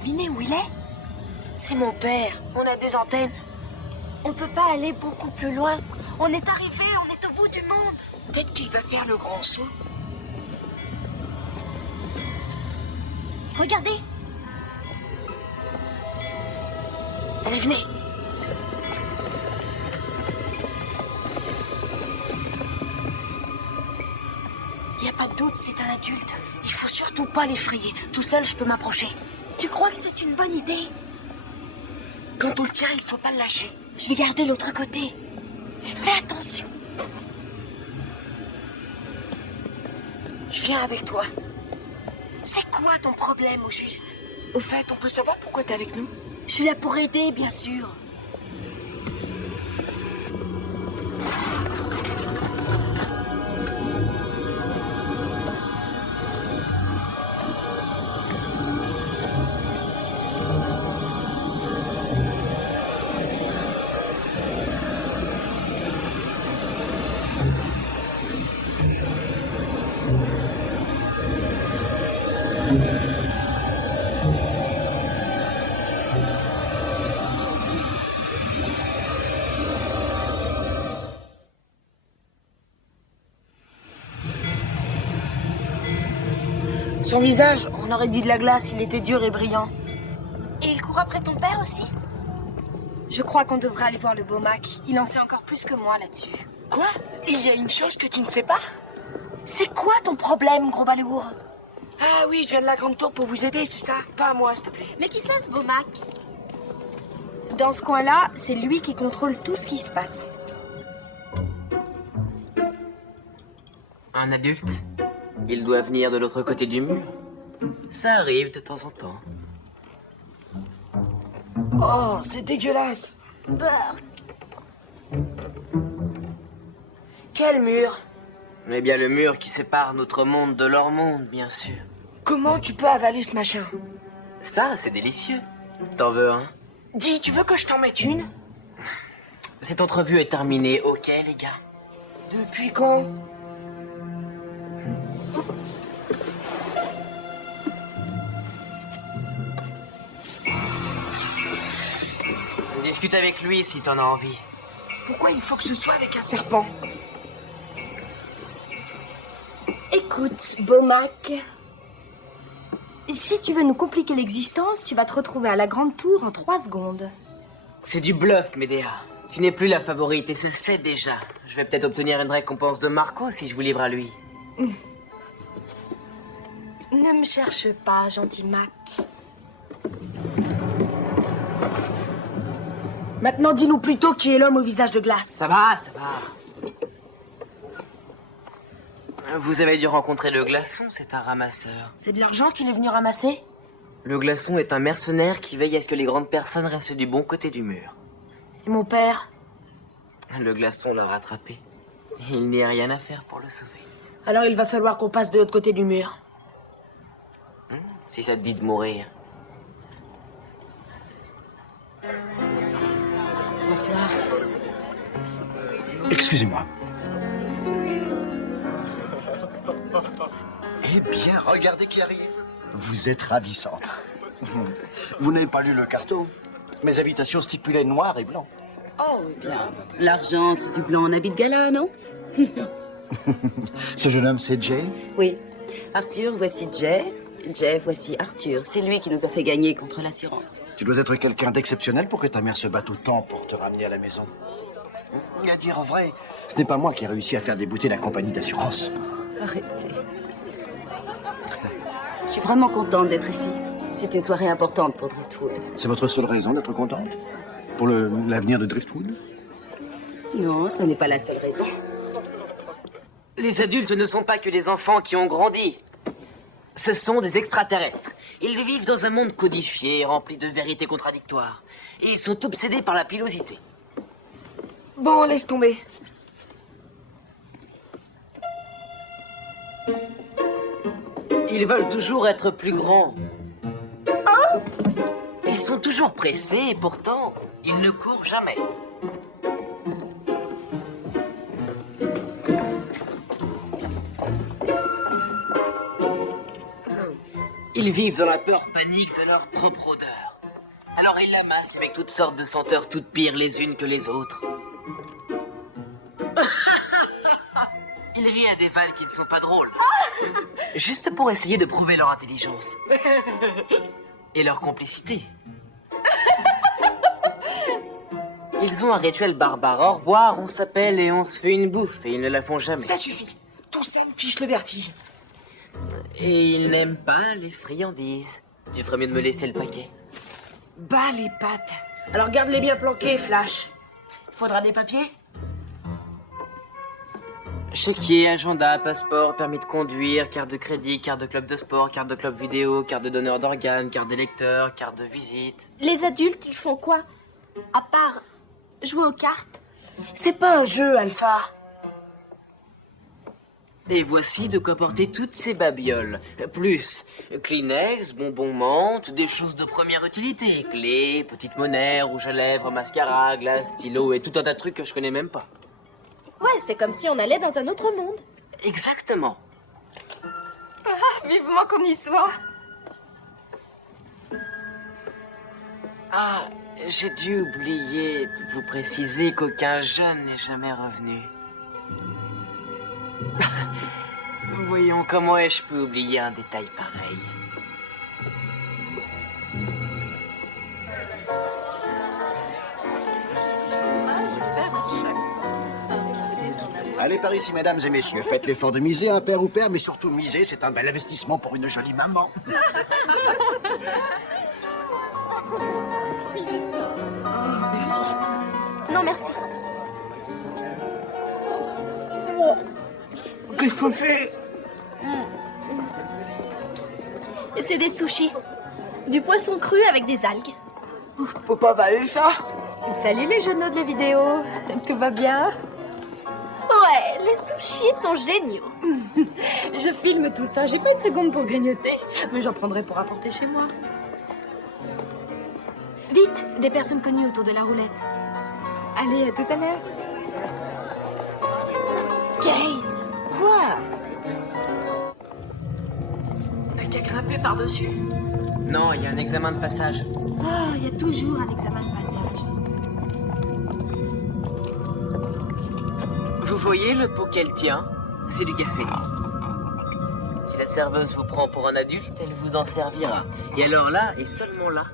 deviné où il est? C'est mon père. On a des antennes. On peut pas aller beaucoup plus loin. On est arrivé, on est au bout du monde. Peut-être qu'il va faire le grand saut. Regardez. Allez, venez. Il n'y a pas de doute, c'est un adulte. Il faut surtout pas l'effrayer. Tout seul, je peux m'approcher. Tu crois que c'est une bonne idée? Quand on le tient, il faut pas le lâcher. Je vais garder l'autre côté. Fais attention. Je viens avec toi. C'est quoi ton problème, au juste? Au fait, on peut savoir pourquoi t'es avec nous? Je suis là pour aider, bien sûr. Son visage, on aurait dit de la glace, il était dur et brillant. Et il court après ton père aussi? Je crois qu'on devrait aller voir le beau Mac. Il en sait encore plus que moi là-dessus. Quoi? Il y a une chose que tu ne sais pas? C'est quoi ton problème, gros balourd? Ah oui, je viens de la grande tour pour vous aider, c'est ça? Pas à moi, s'il te plaît. Mais qui c'est ce beau Mac? Dans ce coin-là, c'est lui qui contrôle tout ce qui se passe. Un adulte? Il doit venir de l'autre côté du mur. Ça arrive de temps en temps. Oh, c'est dégueulasse. Quel mur? Mais bien le mur qui sépare notre monde de leur monde, bien sûr. Comment tu peux avaler ce machin? Ça, c'est délicieux. T'en veux un? Dis, tu veux que je t'en mette une? Cette entrevue est terminée, ok, les gars? Depuis quand? Discute avec lui si t'en as envie. Pourquoi il faut que ce soit avec un serpent? Écoute, beau Mac. Si tu veux nous compliquer l'existence, tu vas te retrouver à la grande tour en 3 secondes. C'est du bluff, Médéa. Tu n'es plus la favorite et ça c'est déjà. Je vais peut-être obtenir une récompense de Marco si je vous livre à lui. Ne me cherche pas, gentil Mac. Maintenant, dis-nous plutôt qui est l'homme au visage de glace. Ça va, ça va. Vous avez dû rencontrer le glaçon, c'est un ramasseur. C'est de l'argent qu'il est venu ramasser? Le glaçon est un mercenaire qui veille à ce que les grandes personnes restent du bon côté du mur. Et mon père? Le glaçon l'a rattrapé. Il n'y a rien à faire pour le sauver. Alors il va falloir qu'on passe de l'autre côté du mur. Si ça te dit de mourir. Bonsoir. Excusez-moi. Eh bien, regardez qui arrive. Vous êtes ravissante. Vous n'avez pas lu le carton? Mes invitations stipulaient noir et blanc. Oh, eh bien, l'argent, c'est du blanc en habit de gala, non? Ce jeune homme, c'est Jay? Oui. Arthur, voici Jay. Jay, voici Arthur. C'est lui qui nous a fait gagner contre l'assurance. Tu dois être quelqu'un d'exceptionnel pour que ta mère se batte autant pour te ramener à la maison. À dire en vrai, ce n'est pas moi qui ai réussi à faire débouter la compagnie d'assurance. Arrêtez. Je suis vraiment contente d'être ici. C'est une soirée importante pour Driftwood. C'est votre seule raison d'être contente? Pour l'avenir de Driftwood? Non, ce n'est pas la seule raison. Les adultes ne sont pas que des enfants qui ont grandi. Ce sont des extraterrestres. Ils vivent dans un monde codifié, rempli de vérités contradictoires. Et ils sont obsédés par la pilosité. Bon, laisse tomber. Ils veulent toujours être plus grands. Hein? Ils sont toujours pressés et pourtant, ils ne courent jamais. Ils vivent dans la peur panique de leur propre odeur. Alors ils la masquent avec toutes sortes de senteurs toutes pires les unes que les autres. Ils rient à des vannes qui ne sont pas drôles. Juste pour essayer de prouver leur intelligence. Et leur complicité. Ils ont un rituel barbare. Au revoir, on s'appelle et on se fait une bouffe. Et ils ne la font jamais. Ça suffit. Tout ça me fiche le vertige. Et ils n'aiment pas les friandises. Tu ferais mieux de me laisser le paquet. Bas les pattes. Alors garde-les bien planqués, Flash. Faudra des papiers? Chéquier, agenda, passeport, permis de conduire, carte de crédit, carte de club de sport, carte de club vidéo, carte de donneur d'organes, carte d'électeur, carte de visite. Les adultes, ils font quoi? À part jouer aux cartes? C'est pas un jeu, Alpha. Et voici de quoi porter toutes ces babioles. Plus Kleenex, bonbons menthe, des choses de première utilité. Clés, petites monnaies, rouge à lèvres, mascara, glace, stylo et tout un tas de trucs que je connais même pas. Ouais, c'est comme si on allait dans un autre monde. Exactement. Vivement qu'on y soit. Ah, j'ai dû oublier de vous préciser qu'aucun jeune n'est jamais revenu. Voyons, comment ai-je pu oublier un détail pareil? Allez par ici, mesdames et messieurs. Faites l'effort de miser, un père ou père, mais surtout miser, c'est un bel investissement pour une jolie maman. Non, merci. Qu'est-ce qu'on fait? C'est des sushis. Du poisson cru avec des algues. Faut pas avaler ça. Salut les jeunes de la vidéo. Tout va bien? Ouais, les sushis sont géniaux. Je filme tout ça, j'ai pas de seconde pour grignoter. Mais j'en prendrai pour apporter chez moi. Vite, des personnes connues autour de la roulette. Allez, à tout à l'heure. Grace. Quoi? T'as qu'à grimper par-dessus. Non, il y a un examen de passage. Oh, il y a toujours un examen de passage. Vous voyez le pot qu'elle tient? C'est du café. Si la serveuse vous prend pour un adulte, elle vous en servira. Et alors là, et seulement là,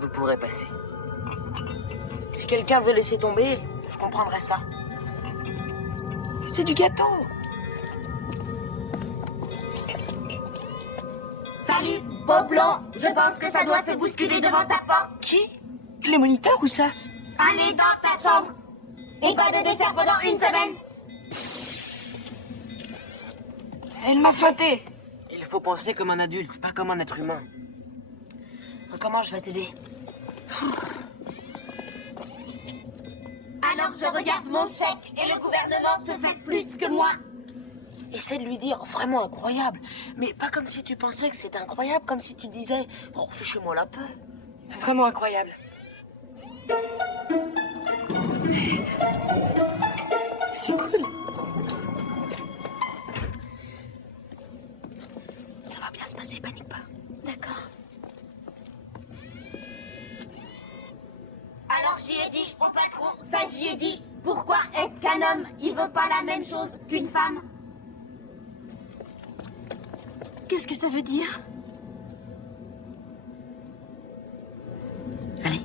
vous pourrez passer. Si quelqu'un veut laisser tomber, je comprendrais ça. C'est du gâteau. Salut, Poplon. Je pense que ça doit se bousculer devant ta porte. Qui? Les moniteurs ou ça? Allez dans ta chambre. Et pas de dessert pendant une semaine. Elle m'a feinté. Il faut penser comme un adulte, pas comme un être humain. Comment je vais t'aider? Alors je regarde mon chèque et le gouvernement se fait plus que moi. Essaie de lui dire vraiment incroyable. Mais pas comme si tu pensais que c'était incroyable, comme si tu disais oh, fiche-moi la paix. Vraiment incroyable. C'est cool. Ça va bien se passer, panique pas. D'accord. Alors j'y ai dit au patron, ça j'y ai dit. Pourquoi est-ce qu'un homme, il veut pas la même chose qu'une femme? Qu'est-ce que ça veut dire? Allez.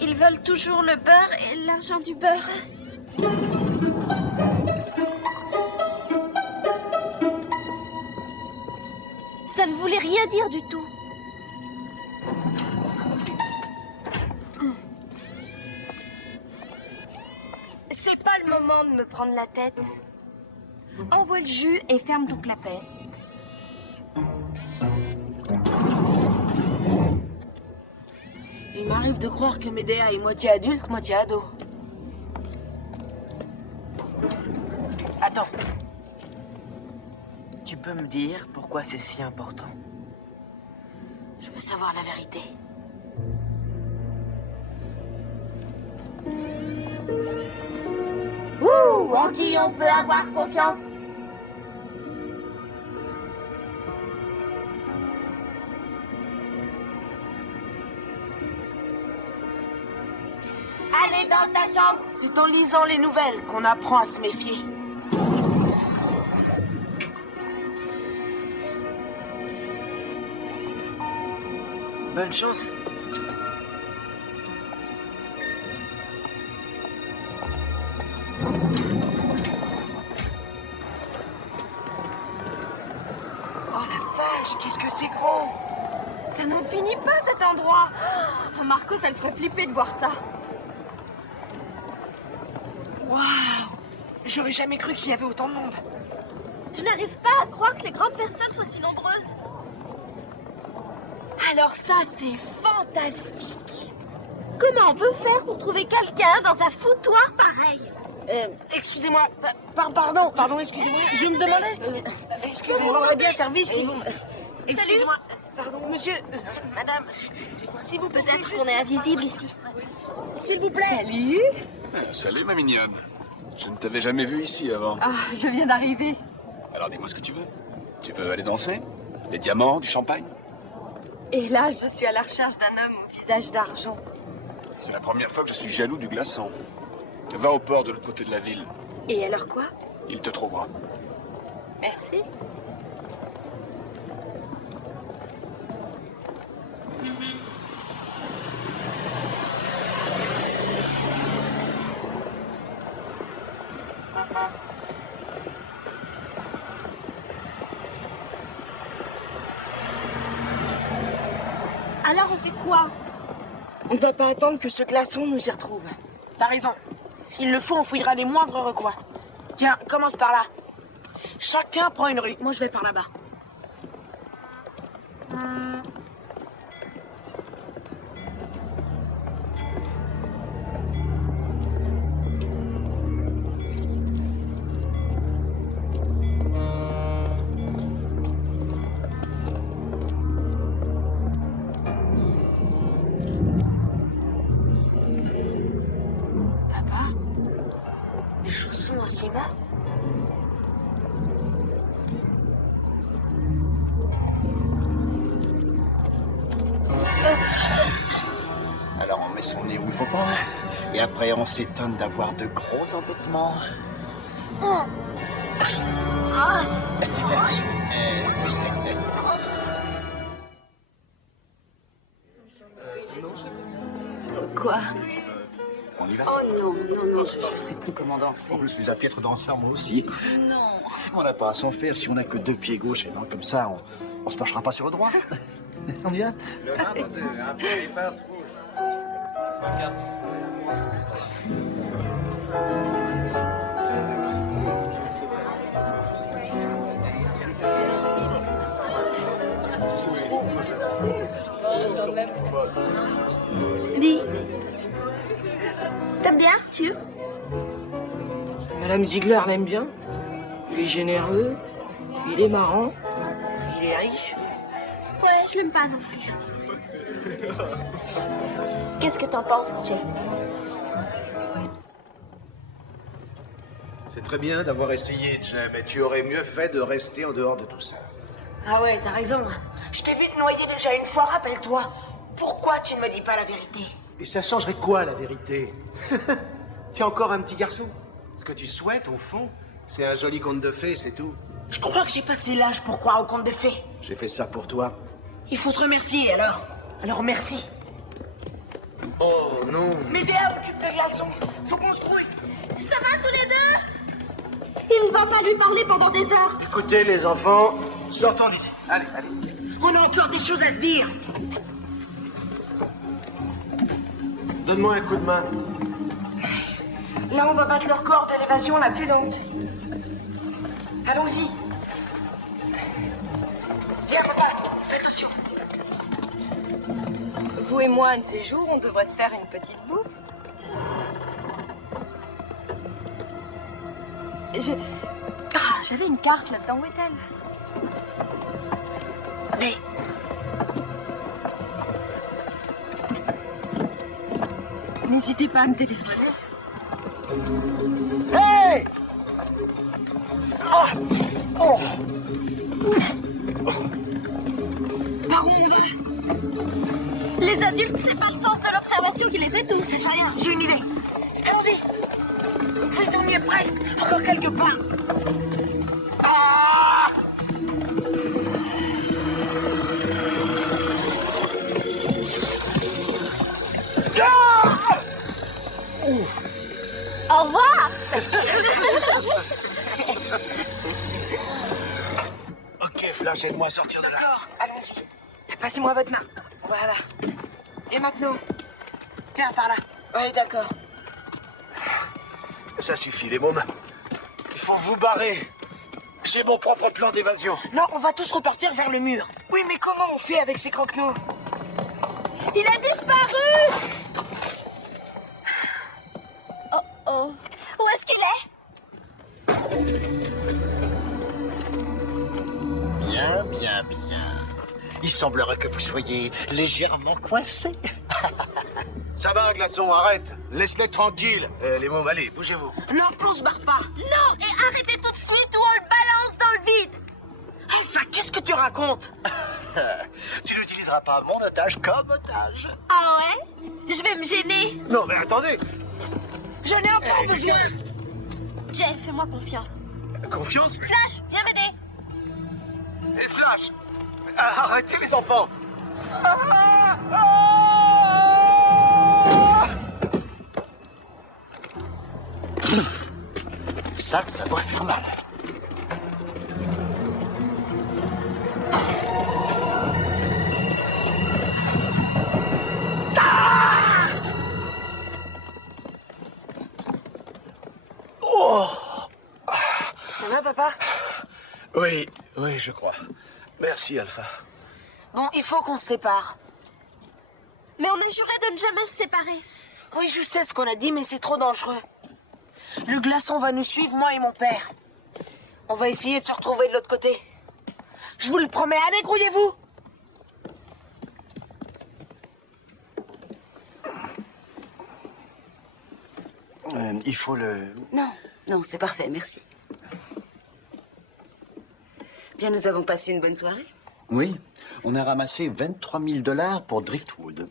Ils veulent toujours le beurre et l'argent du beurre. Ça ne voulait rien dire du tout. C'est pas le moment de me prendre la tête. Envoie le jus et ferme ton clapet. Il m'arrive de croire que Médéa est moitié adulte, moitié ado. Attends. Tu peux me dire pourquoi c'est si important? Je veux savoir la vérité. Ouh, en qui on peut avoir confiance? rester dans ta chambre. C'est en lisant les nouvelles qu'on apprend à se méfier. Bonne chance. Oh la vache, qu'est-ce que c'est grand! Ça n'en finit pas cet endroit. Oh, Marco, ça le ferait flipper de voir ça. Waouh! J'aurais jamais cru qu'il y avait autant de monde. Je n'arrive pas à croire que les grandes personnes soient si nombreuses. Alors ça, c'est fantastique. Comment on peut faire pour trouver quelqu'un dans un foutoir pareil? Excusez-moi, pardon, excusez-moi. Je me demandais. Excusez-moi, on aurait bien service si vous. Excusez-moi, pardon, monsieur, madame, si vous peut-être qu'on est invisible ici. S'il vous plaît. Salut. Salut ma mignonne. Je ne t'avais jamais vue ici avant. Ah, je viens d'arriver. Alors dis-moi ce que tu veux. Tu veux aller danser? Des diamants, du champagne? Et là, je suis à la recherche d'un homme au visage d'argent. C'est la première fois que je suis jaloux du glaçon. Va au port de l'autre côté de la ville. Et alors quoi? Il te trouvera. Merci. Alors on fait quoi? On ne va pas attendre que ce glaçon nous y retrouve. T'as raison. S'il le faut, on fouillera les moindres recoins. Tiens, commence par là. Chacun prend une rue. Moi, je vais par là-bas. Des chaussons en ciment? Alors on met son nez où il faut pas, et après on s'étonne d'avoir de gros embêtements. Quoi? On y va? Oh non, je sais plus comment danser. Je suis un piètre danseur moi aussi. Non. On n'a pas à s'en faire si on n'a que deux pieds gauche, et non comme ça on se penchera pas sur le droit. On y va? Après les pinces rouges. Regarde. Dis. T'aimes bien Arthur? Madame Ziegler l'aime bien. Il est généreux. Il est marrant. Il est riche. Ouais, je l'aime pas non plus. Qu'est-ce que t'en penses, Jay? C'est très bien d'avoir essayé, Jay, mais tu aurais mieux fait de rester en dehors de tout ça. Ah ouais, t'as raison. Je t'ai vite noyé déjà une fois, rappelle-toi. Pourquoi tu ne me dis pas la vérité? Et ça changerait quoi, la vérité? T'es encore un petit garçon. Ce que tu souhaites, au fond, c'est un joli conte de fées, c'est tout. Je crois que j'ai passé l'âge pour croire au conte de fées. J'ai fait ça pour toi. Il faut te remercier, alors. Alors merci. Oh, non. Médéa occupe le glaçon. Faut qu'on se grouille. Ça va tous les deux? Il va pas lui parler pendant des heures. Écoutez, les enfants, sortons d'ici. Allez, allez. On a encore des choses à se dire. Donne-moi un coup de main. Là, on va battre leur corps de l'évasion la plus lente. Allons-y. Viens, papa. Fais attention. Vous et moi, un de ces jours, on devrait se faire une petite bouffe. J'avais une carte là-dedans, où est-elle? Mais... N'hésitez pas à me téléphoner. Hey! Par où on va? Les adultes, c'est pas le sens de l'observation qui les étouffe. C'est rien, j'ai une idée. allons-y. Oui, on y est presque. Encore quelque part. Ah! Ah! Au revoir. Ok, Flash, aide-moi à sortir de là. D'accord, allons-y. Passez-moi votre main. Voilà. Et maintenant? Tiens, par là. Oui, d'accord. Ça suffit, les mômes. Il faut vous barrer. J'ai mon propre plan d'évasion. Non, on va tous repartir vers le mur. Oui, mais comment on fait avec ces croque-nous? Il a disparu. Oh oh. Où est-ce qu'il est? Bien, bien, bien. Il semblerait que vous soyez légèrement coincé. Ça va, Glaçon, arrête. Laisse-les tranquilles. Les mômes, allez, bougez-vous. Non, on se barre pas. Non, et arrêtez tout de suite ou on le balance dans le vide. Enfin, qu'est-ce que tu racontes? Tu n'utiliseras pas mon otage comme otage. Ah ouais? Je vais me gêner. Non, mais attendez. Je n'ai encore besoin. Jeff, fais-moi confiance. Confiance? Flash, viens m'aider. Et Flash, arrêtez les enfants. Ça doit faire mal. Ça va, papa? Oui, oui, je crois. Merci, Alpha. Bon, il faut qu'on se sépare. Mais on a juré de ne jamais se séparer. Oui, je sais ce qu'on a dit, mais c'est trop dangereux. Le glaçon va nous suivre, moi et mon père. On va essayer de se retrouver de l'autre côté. Je vous le promets, allez, grouillez-vous. Il faut le... Non, non, c'est parfait, merci. Bien, nous avons passé une bonne soirée. Oui, on a ramassé 23 000 $ pour Driftwood.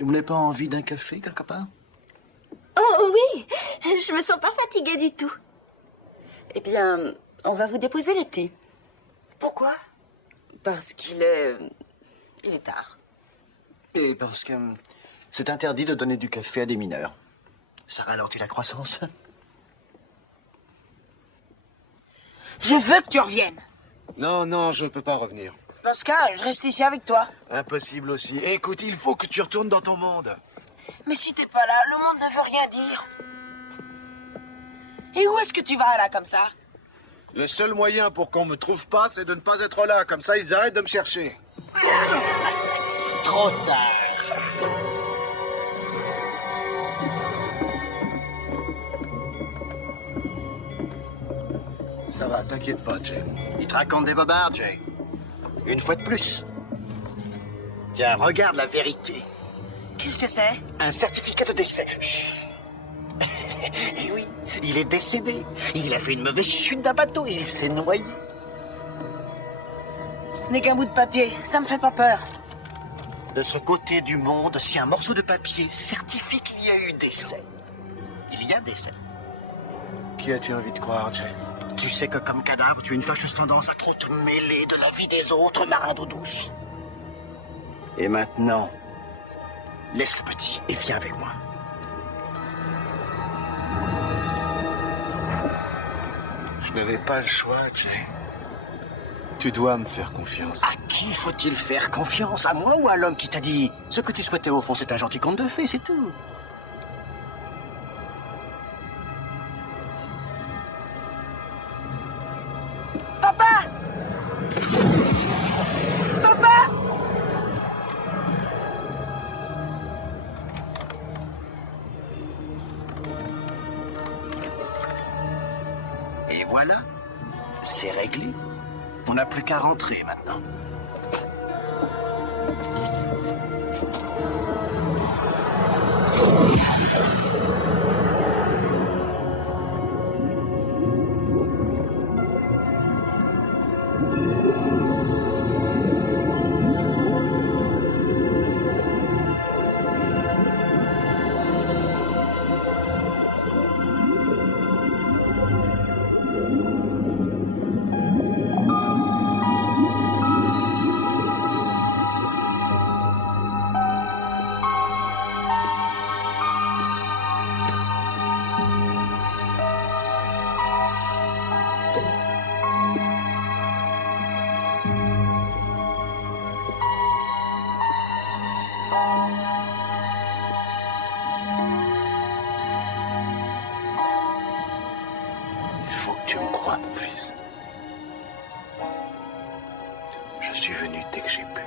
Vous n'avez pas envie d'un café, quelque part? Oh oui, je me sens pas fatiguée du tout. Eh bien, on va vous déposer les petits. Pourquoi? Parce qu'il est tard. Et parce que c'est interdit de donner du café à des mineurs. Ça ralentit la croissance. Je veux que tu reviennes. Non, non, je ne peux pas revenir. Dans ce cas, je reste ici avec toi. Impossible aussi. Et écoute, il faut que tu retournes dans ton monde. Mais si t'es pas là, le monde ne veut rien dire. Et où est-ce que tu vas là, comme ça? Le seul moyen pour qu'on me trouve pas, c'est de ne pas être là. Comme ça, ils arrêtent de me chercher. Trop tard. Ça va, t'inquiète pas, Jay. Il te raconte des bobards, Jay. Une fois de plus. Tiens, regarde la vérité. Qu'est-ce que c'est? Un certificat de décès. Chut. Eh oui, il est décédé. Il a fait une mauvaise chute d'un bateau et il s'est noyé. Ce n'est qu'un bout de papier, ça me fait pas peur. De ce côté du monde, si un morceau de papier certifie qu'il y a eu décès, il y a décès. Qui as-tu envie de croire, Jay? Tu sais que comme cadavre, tu as une fâcheuse tendance à trop te mêler de la vie des autres, marin d'eau douce. Et maintenant, laisse le petit et viens avec moi. Je n'avais pas le choix, Jay. Tu dois me faire confiance. À qui faut-il faire confiance? À moi ou à l'homme qui t'a dit ce que tu souhaitais au fond, c'est un gentil conte de fées, c'est tout. Papa! Papa! Et voilà, c'est réglé. On n'a plus qu'à rentrer maintenant. Il faut que tu me crois, mon fils. Je suis venu dès que j'ai pu.